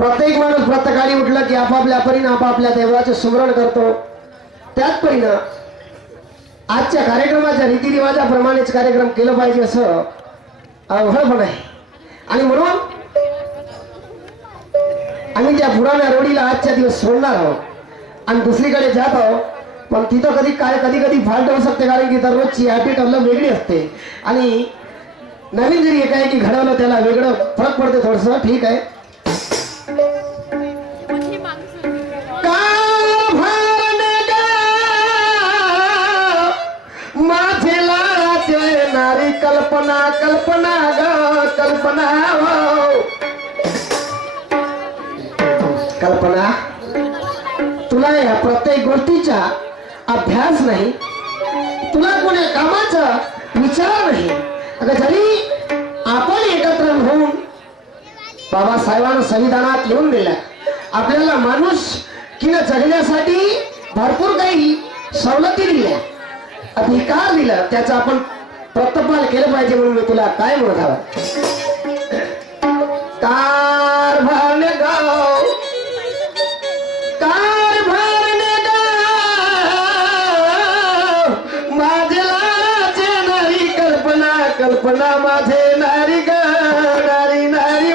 प्रत्येक माणूस प्रत्येकाळी उठला की आपापल्या परीने आपापल्या देवाचे स्मरण करतो. त्याच परीने आजच्या कार्यक्रमाच्या रीतिरिवाजाप्रमाणेच कार्यक्रम केलं पाहिजे असं अवघड पण आहे. आणि म्हणून आम्ही त्या पुराण्या रोडीला आजच्या दिवस सोडणार आहोत आणि दुसरीकडे जात आहोत. पण तिथं कधी कधी फाल्ट होऊ शकते, कारण की दररोजची हॅबिट अलग वेगळी असते आणि नवीन जरी एकाएकी घडवलं त्याला वेगळं फरक पडते थोडस. ठीक आहे. नारी कल्पना कल्पना ग कल्पना कल्पना, तुला या प्रत्येक गोष्टीचा अभ्यास नाही, तुला कोण्या कामाचा विचार नाही. अगं जरी आपण एकत्र होऊन बाबासाहेबांना संविधानात लिहून दिला आपल्याला माणूस किंवा जगण्यासाठी भरपूर काही सवलती दिल्या, अधिकार दिला, त्याचा आपण प्रतिपादन केलं पाहिजे. म्हणून मी तुला काय म्हणत हवं, कारभार गाव कारभार गाव माझे लाचे नारी कल्पना कल्पना माझे नारी ग नारी नारी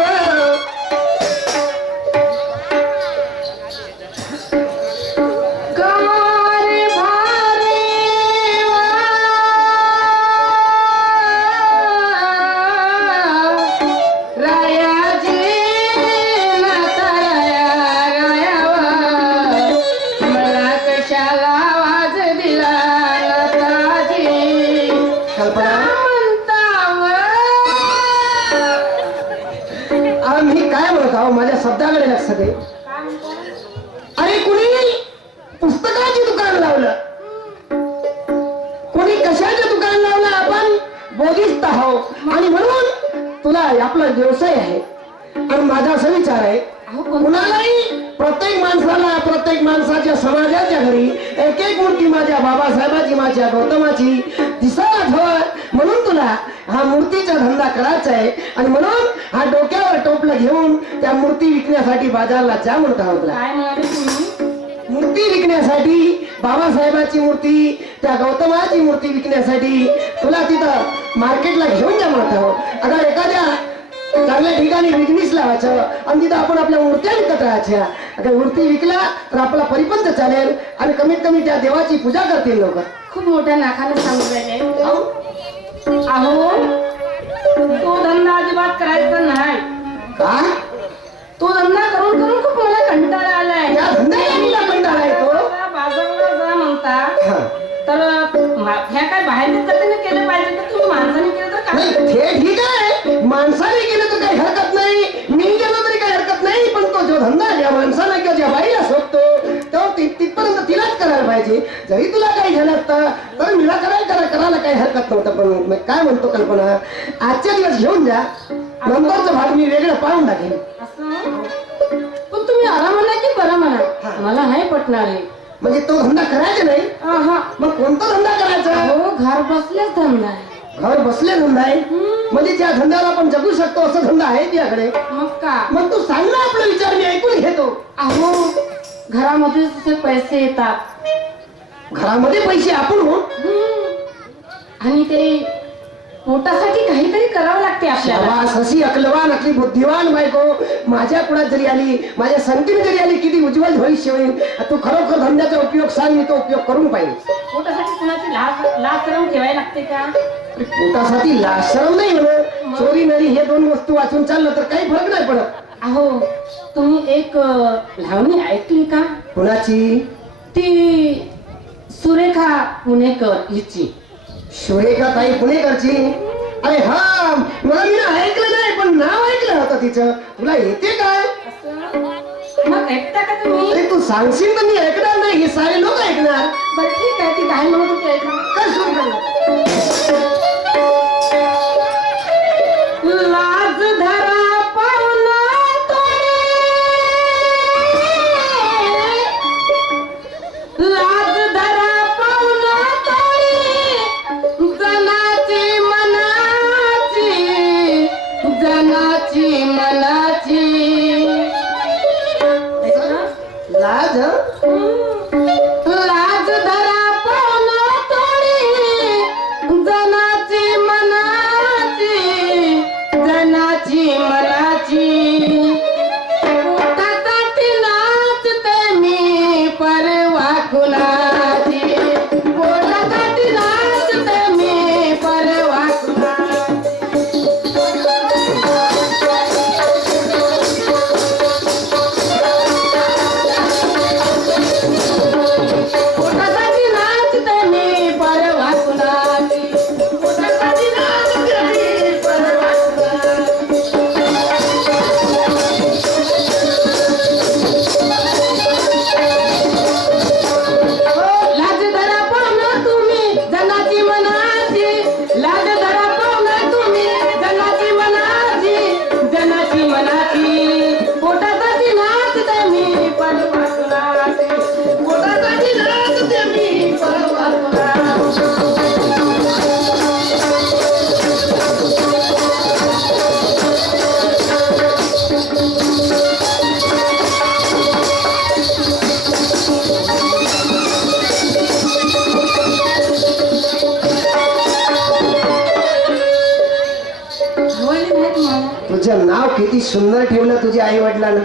माझ्या शब्दाकडे लक्ष दे. अरे कुणी पुस्तकाचे दुकान लावलं, कुणी कशाचे दुकान लावलं, आपण बोधिस्त आहोत आणि म्हणून तुला आपला व्यवसाय आहे. आणि माझा असा विचार आहे कुणालाही प्रत्येक माणसाला प्रत्येक माणसाच्या समाजाच्या घरी एक एक मूर्ती माझ्या बाबासाहेबाची माझ्या गौतमाची दिसायला हवं. म्हणून तुला हा मूर्तीचा धंदा करायचा आहे आणि म्हणून हा डोक्यावर टोपलं घेऊन त्या मूर्ती विकण्यासाठी बाजारला जा म्हणत आहोत. मूर्ती विकण्यासाठी बाबासाहेबाची मूर्ती त्या गौतमाची मूर्ती विकण्यासाठी तुला तिथं मार्केटला घेऊन जा म्हणत आहोत. अगर एखाद्या चांगल्या ठिकाणी बिझनेस लावायचं आणि तिथं आपण आपल्या मूर्त्या विकत राहायच्या. अगर मूर्ती विकला तर आपला परिपंत चालेल आणि कमीत कमी त्या देवाची पूजा करतील लोक. खूप मोठ्या नाकाने सांगू राहिले अहो, तो धंदा अजिबात करायचा नाही. का? तो धंदा करून करून खूप मला कंटाळा आलाय. या धंद्याला कंटाळा येतो. बाजारला जा म्हणता तर ह्या काय बाहेर पद्धतीने केलं पाहिजे तर तुम्ही माणसाने केलं तर काय? हे ठीक आहे, माणसाने केलं तर काही हरकत नाही, मी गेलो तरी काही हरकत नाही. पण तो जो धंदा ज्या माणसाला किंवा ज्या बाईला शोधतो तो तिथपर्यंत तिलाच करायला पाहिजे. जरी तुला काही झालं असतं तर मला करायला काही हरकत नव्हतं. पण मी काय म्हणतो कल्पना, आजच्या दिवस घेऊन जा, नंतरचा भाग मी वेगळं पाहून टाकेन. पण तुम्ही आराम म्हणा की बरं म्हणा, मला नाही पटणार आहे. म्हणजे तो धंदा करायचा नाही? मग कोणता धंदा करायचा? हो, घर बसलेच धंदा आहे. घर बसले धंदा आहे म्हणजे त्या धंद्याला आपण जगू शकतो असं धंदा आहे तुझ्याकडे? मग का? मग तू सांग ना, आपला विचार मी ऐकून घेतो. अहो, घरामध्ये तुझे पैसे येतात, घरामध्ये पैसे आपण हो आणि ते पोटासाठी काहीतरी करावं लागते आपल्याला. अशी अकलवान अकली बुद्धिवान बायको माझ्या कुणात जरी आली, माझ्या संगतीने जरी आली, किती उज्ज्वल भविष्य होईल. तू खरोखर धंद्याचा उपयोग सांग, मी तो उपयोग करून पाहिजे. पोटासाठी कुणाची लाज करून ठेवायला लागते का? पोटासाठी लाशरम नाही म्हणून चोरी नरी हे दोन वस्तू वाचून चाललं तर काही फरक नाही पडत. अहो, तुम्ही एक लावणी ऐकली का? कुणाची? ती सुरेखा पुणेकर हिची. सुरेखा ताई पुणेकरची? अरे हा, मला मी ऐकलं नाही पण नाव ऐकलं होतं तिचं. तुला येते काय? मग ऐकता का तुम्ही? अरे तू सांगशील तर मी ऐकणार नाही, हे सारे लोक ऐकणार. बरं ठीक आहे, ती काय म्हणत होती ऐका. काय सुरू करणार? लाज धरा पाहुणा लाज धरा पाहुणा जनाची मनाची किती सुंदर ठेवलं तुझ्या आई वडिलांना.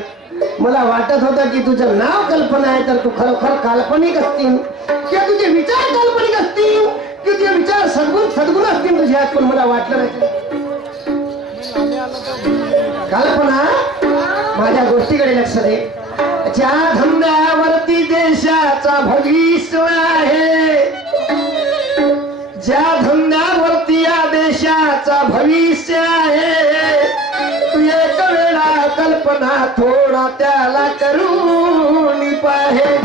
मला वाटत होतं की तुझं नाव कल्पना आहे तर तू खरोखर काल्पनिक असतील किंवा तुझे विचार काल्पनिक असतील की तुझे विचार सद्गुण असतील तुझ्यात, पण मला वाटलं नाही. कल्पना, माझ्या गोष्टीकडे लक्ष दे. ज्या धंद्यावरती देशाचा भविष्य आहे, ज्या धंद्यावरती या देशाचा भविष्य आहे, तू एक वेळा कल्पना थोडा त्याला करून पाहे.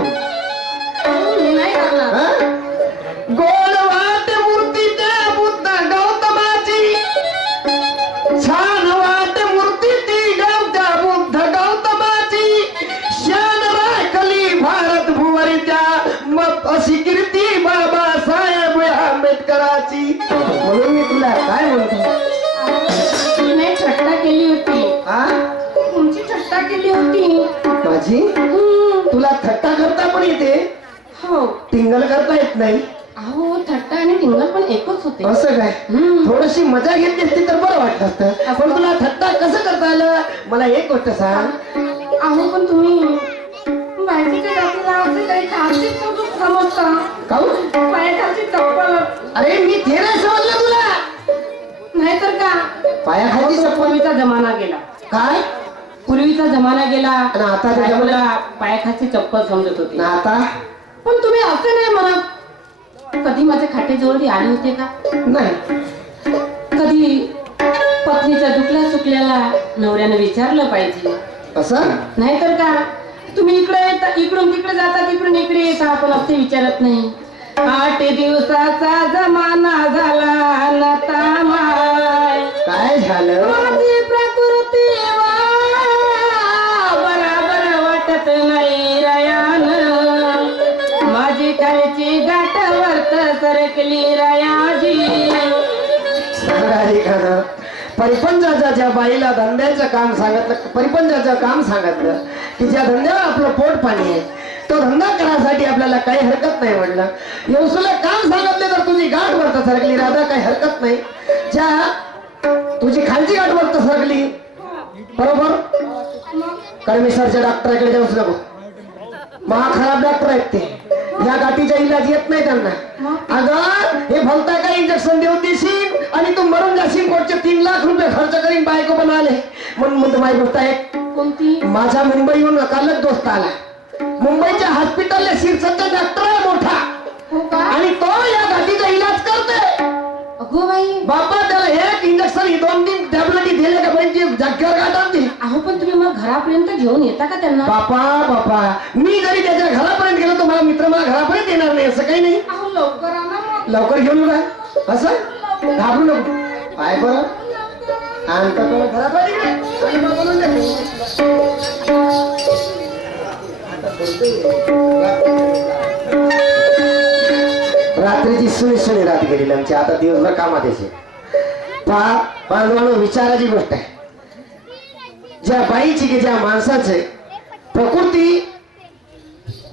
नाही करणार. हा? गोड वाट मूर्ती त्या बुद्ध गौतमाची, छान वाट मूर्ती ती त्या बुद्ध गौतमाची, शान राखली भारत भुवरीच्या मग अशी कीर्ती बाबासाहेब आंबेडकराची. म्हणून मी तुला काय म्हणतो, तुम्ही थट्टा केली होती. हा? तुमची थट्टा केली होती. माझी तुला थट्टा करता पण येते, हो. टिंगल करता येत नाही. अहो थट्टा आणि टिंगल पण एकच होते. असं काय? थोडीशी मजा घेतली असती तर बरं वाटलं असतं, पण तुला थट्टा कसं करता आलं मला एक गोष्ट सांग. अहो पण तुम्ही बायकोच्या जातीला असे काही खालची समजता. काहून? पायाखालची चप्पल. अरे मी ते नाही समजलं तुला. नाहीतर का, पायाखालची चप्पल. पूर्वीचा जमाना गेला. काय? पूर्वीचा जमाना गेला. आणि आता त्या बायकोला पायाखालची चप्पल समजत होती. ना आता पण तुम्ही असं नाही म्हणत. कधी माझ्या खाटेजवळ आले होते का? नाही. कधी पत्नीच्या दुखल्या चुकल्याला नवऱ्यानं विचारलं पाहिजे. असं नाहीतर का, तुम्ही इकडे येता, इकडून तिकडे जाता, तिकडून इकडे येता, आपण असे विचारत नाही. 8 दिवसाचा जमाना झाला लता माय, काय झालं? माझी प्रकृती बराबर वाटत नाही रयान, माझी खालची गाठ वर्त सरकली रयाजी. परिपंचाच्या ज्या बाईला धंद्याचं काम सांगितलं, परिपंचाचं काम सांगितलं की ज्या धंद्यावर आपलं पोट पाणी आहे, तो धंदा करायसाठी आपल्याला काही हरकत नाही म्हटलं. येवसूला काम सांगितले तर तुझी गाठ वरत सरकली राधा, काही हरकत नाही. ज्या तुझी खालची गाठ वरत सरकली, बरोबर. कर्मेश्वरच्या डॉक्टरकडे जाऊच नको, महा खराब डॉक्टर आहेत ते. या गाठीचा इलाज येत नाही त्यांना. अगं हे भलता काय इंजेक्शन देऊन देशील आणि तू मरून जाशील, कोटचे 3 लाख रुपये खर्च करीन बायको बनाले. म्हणून म्हणतो माझी गोष्ट आहे. कोणती? माझा मुंबईहून कालच दोस्त आला. मुंबईच्या हॉस्पिटलला शीर्षकचा डॉक्टर आहे मोठा, हो का? आणि तो या गाठीचा इलाज करतोय. अगो बाई, बाबा त्याला एक इंजेक्शन 2-3 टॅबलेट दिले का बाईची जागेवर गाठ आणते. अहो पण तुम्ही मग घरापर्यंत घेऊन येता का त्यांना? बापा मी जरी त्याच्या घरापर्यंत गेलो तर मला मित्र मला घरापर्यंत येणार नाही, असं काही नाही. अहो लवकर आणा मग. लवकर घेऊन येऊ काय? असं घाबरू नको. काय बरं आणतो तुला घरापर्यंत आणि मग बोलून दे. रात्रीची सुनी रात गेलेली आमची, आता दिवसभर कामात यायचे. विचाराची गोष्ट आहे. ज्या बाईची की ज्या माणसाचे प्रकृती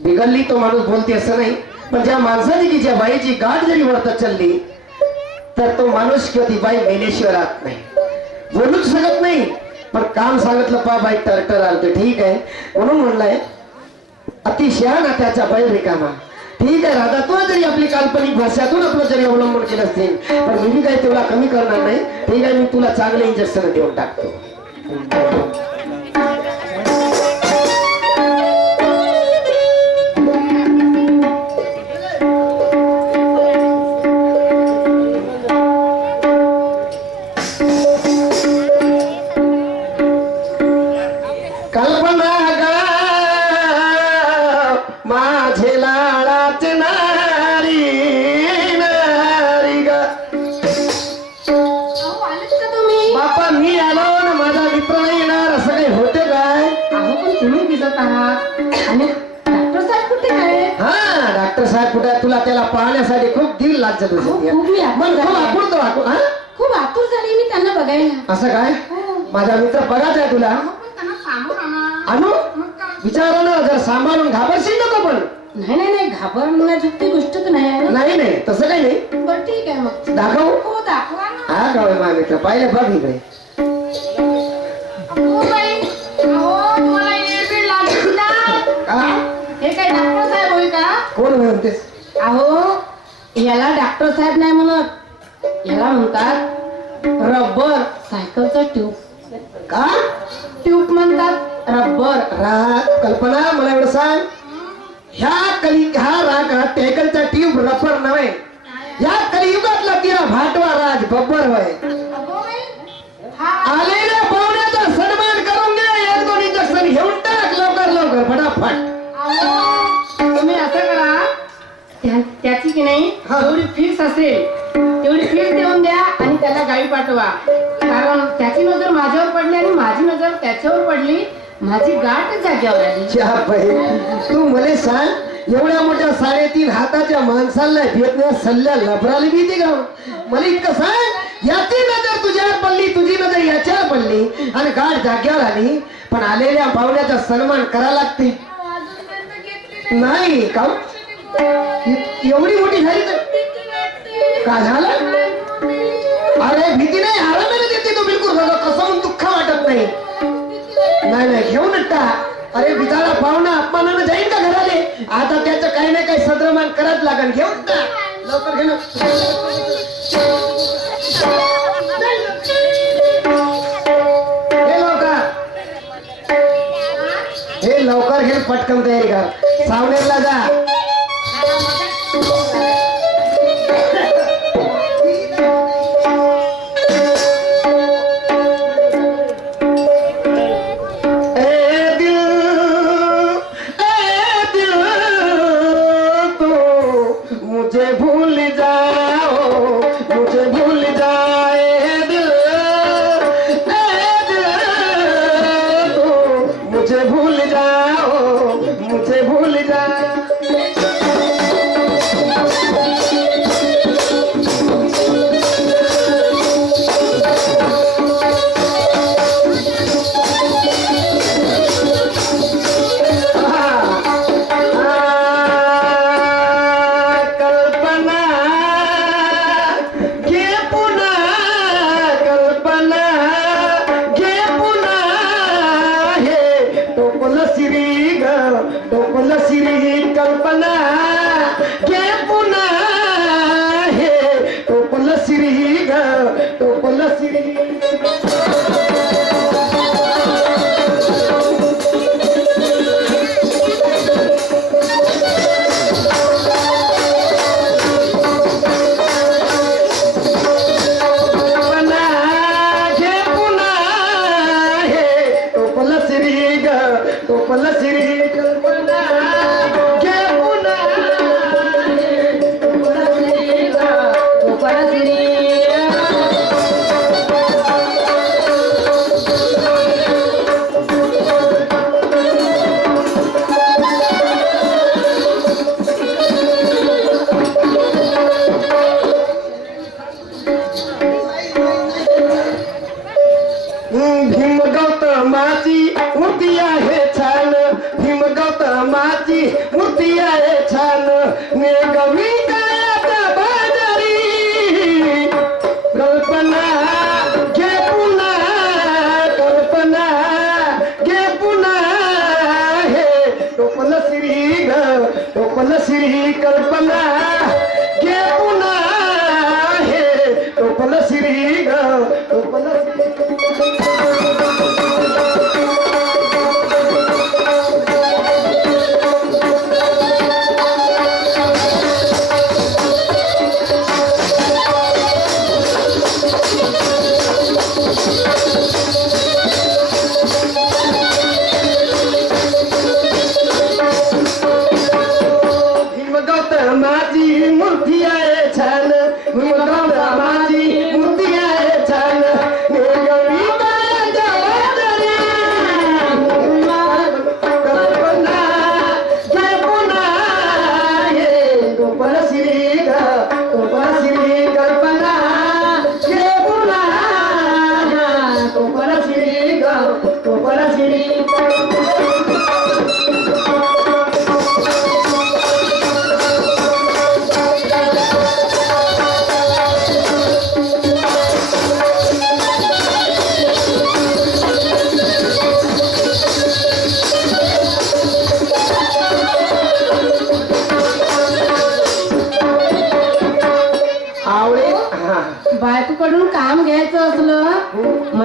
बिघडली तो माणूस बोलते असं नाही, पण ज्या माणसाची की ज्या बाईची गाठ जरी वरत चालली तर तो माणूस किंवा ती बाई मेल्याशिवाय राहत नाही, बोलूच शकत नाही. पण काम सांगितलं पा बाई टरटर आलते, ठीक आहे म्हणून म्हणलाय अतिशयान त्याचा बैल रिकामा. ठीक आहे राधा, तू जरी आपली काल्पनिक भाषातून आपलं जरी अवलंबन केलं असतील, पण मी काही तेवढा कमी करणार नाही. ठीक आहे, मी तुला चांगले इंजेक्शन देऊन टाकतो. तुला त्याला पाहण्यासाठी खूप दिल लागत खूप आतुर झाली मी त्यांना बघायला. असं काय? माझा मित्र बघाच आहे तुला. आणू विचारा जर सांभाळून घाबरशील नको. पण नाही घाबरण्याची गोष्ट तर नाही. नाही तसं काही नाही. बरं ठीक आहे मग दाखव. हो दाखवा ना. हा गाव माझा मित्र पाहिलं बघ इकडे. हो बाई, अहो, तुम्हाला येडबीड लागली ना? का हे काय डॉक्टर साहेब होय का? कोण म्हणतेस? अहो, याला डॉक्टर साहेब नाही म्हणत, याला म्हणतात रबर सायकलचा ट्यूब. का ट्यूब म्हणतात रबर. कल्पना मला एवढं सांग, ह्या टेकलचा ट्यूब रबर नव्हे, या कलियुगातला तिला भाटवा राज बब्बर होय. आलेल्या पाहुण्याचा सन्मान करून घे, एक दोन इंजेक्शन घेऊन टाक लवकर फटाफट. तुम्ही असं करा, त्याची की नाही हा. जेवढी फीस असेल तेवढी फीस देऊन द्या आणि त्याला गावी पाठवा. कारण त्याची नजर माझ्यावर पडली आणि माझी नजर त्याच्यावर पडली, माझी गाठ जाग्यावर आली. च्या बाई, तू मला सांग, एवढ्या मोठ्या 3.5 हाताच्या माणसाला भेटण्या सल्ल्या लफराली भीती का? मला इतकं सांग, याची नजर तुझ्यावर पडली, तुझी नजर याच्यावर पडली आणि गाठ जाग्यावर आली, पण आलेल्या पाहुण्याचा सन्मान करा लागते नाही का? एवढी मोठी झाली तर का झालं? अरे भीती नाही, आरामाने देते तो बिलकुल, कसं म्हणून दुःख वाटत नाही. नाही घेऊनच टाक. अरे बिचारा पाहुणा अपमानानं जाईल का घराले? आता त्याचं काही ना काही सद्रमान करत लागेल. घेऊन टाक लवकर, घेऊन हे लवकर घे, पटकन तयारी कर, सावनेरला जा.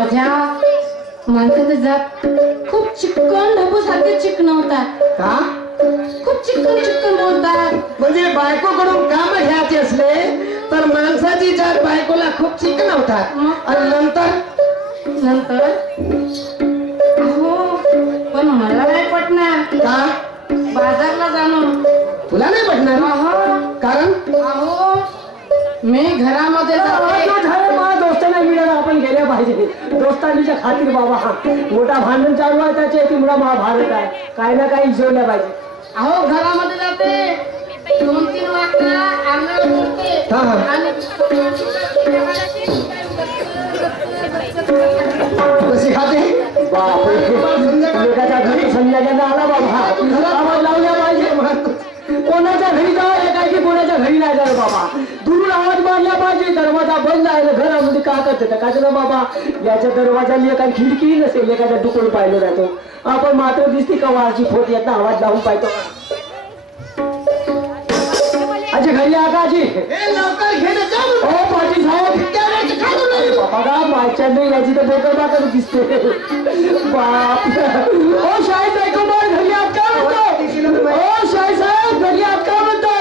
माझ्या माणसाचं जात खूप चिकन ढबू सारखे चिकनवतात, का खूप चिकन चिकन बोलतात. म्हणजे बायकोकडून काम घ्यायचे असले तर माणसाची जात बायकोला खूप चिकनवतात आणि नंतर अहो पण मला नाही पटणार का बाजारला जाणं. तुला नाही पटणार अहो कारण अहो मी घरामध्ये जाते. दोस्तांना मिळालं आपण गेल्या पाहिजे दोस्तांच्या खातीर बाबा. हा मोठा भांडण चालू आहे त्याच्या तिमुळा महाभारत आहे, काही ना काही हिशोबल्या पाहिजे. अहो घरामध्ये जाते 2-3 वाजता अंगणात बोलते हा, हा. आणि कशी खाते बापरे, एकाच्या घरी संध्याकाळला आला बाबा, आवाज लावल्या पाहिजे. कोणाच्या घरी जावं काय की कोणाच्या घरी नाही जायला बाबा, दुरून आवाज मारला पाहिजे. दरवाजा बंद आहे घरामध्ये का करते काय ना बाबा. याच्या दरवाजाला एका खिडकी नसेल, एखाद्या दुकान पाहिलं राहतो आपण, मात्र दिसते का वारची फोट येत आवाज लावून पाहतो. आजी घरी आहे का आजी? लवकर घेणं हो पाटील साहेब, बघा मायच्या नाही याची तर बोकड बाकड दिसते. बाप ओ शाही साहेब घरी आत का म्हणतो? ओ शाही साहेब घरी आत का म्हणतो?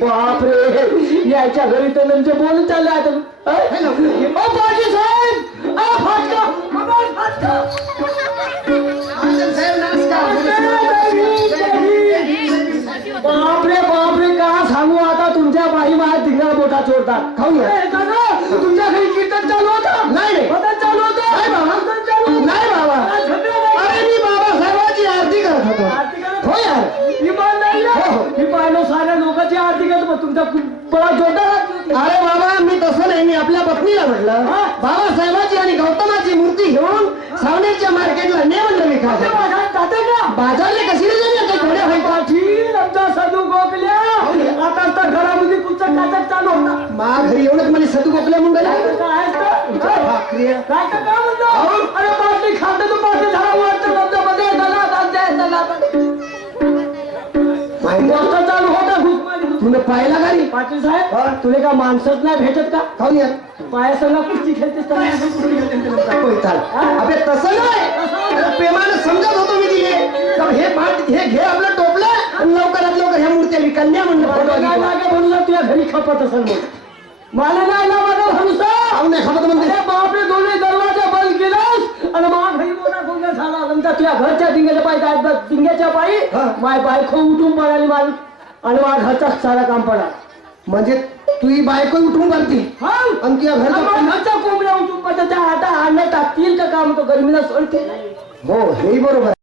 बाप रे, याच्या घरी तर म्हणजे बोलून चाललं आता. ओ पाटील साहेब, आ फाटका आवाज फाटका. बापरे बापरे, का सांगू आता तुमच्या बाई माझ्या धिंगाला मोठा चोरतात. खाऊया तुमच्या घरी कीर्तन चालू होतं? नाही भजन चालू होतं? नाही बाबा. कीर्तन चालू होतं? नाही बाबा. अरे मी बाबासाहेबांची आरती करत होतो. आरती करत हो यार. इमान नाही ना? हो, हो. मी पाहिलं साऱ्या लोकांची आरती करत मग तुमचा बळा जोरदार हात होती. अरे बाबा मी तसं नाही, मी आपल्या पत्नीला म्हटलं हा? बाबासाहेबाची आणि गौतमाची मूर्ती घेऊन सावनेरच्या मार्केटला ने म्हणलं मी ते खायचं. माझ्या जाते का? बाजारले कशी नाही जाणार ते घोडे व्हायचा. पाटील, आमचा साधू गोखल्या आता तर घरामध्ये पुस्तक नाटक चालू होता. मा घरी एवढंच मला सतू गोपल्या म्हणून काय तर काय म्हणतो? अरे पाटील खाते तू पाटील झाला वरच्या डब्यामध्ये गोष्ट चालू होता घुसमारी. तुला पाहिला घरी पाटील साहेब तुला का माणसंच नाही भेटत का? खाऊन या. पायासंगा कुस्ती खेळतेस तर माझ्या कुस्ती खेळते. होय, चाल. अबे तसं नाही, अरे प्रेमानं समजत होतो मी तिने तर हे भात हे घे आपलं टोपलं आणि लवकरात लवकर ह्या मूर्त्या विकल्या म्हणलं मला फोटो काय घेऊन. लागे म्हणून तुझ्या घरी खपत असेल मग. मला नाही ना माझा भरोसा. खाऊन नाही खापत म्हणते. अरे बापरे, दोन्ही दरवाजा बंद केलास आणि माझ्या घरी मोठा गोंधळ झाला. नंतर तुझ्या घरच्या डिंग्याच्या पायी डिंग्याच्या पायी हा. माय बायको उठून पडाली माझी आणि माझ्या घरचा सारा काम पडा. म्हणजे तू ही बायको उठून करती हा आणि तुझ्या घरचं घरच्या कोंबड्या उठून पडतात. त्या आता आणण्यात टाकतील का काम तो गरमीला सोडते. हो हेही बरोबर आहे.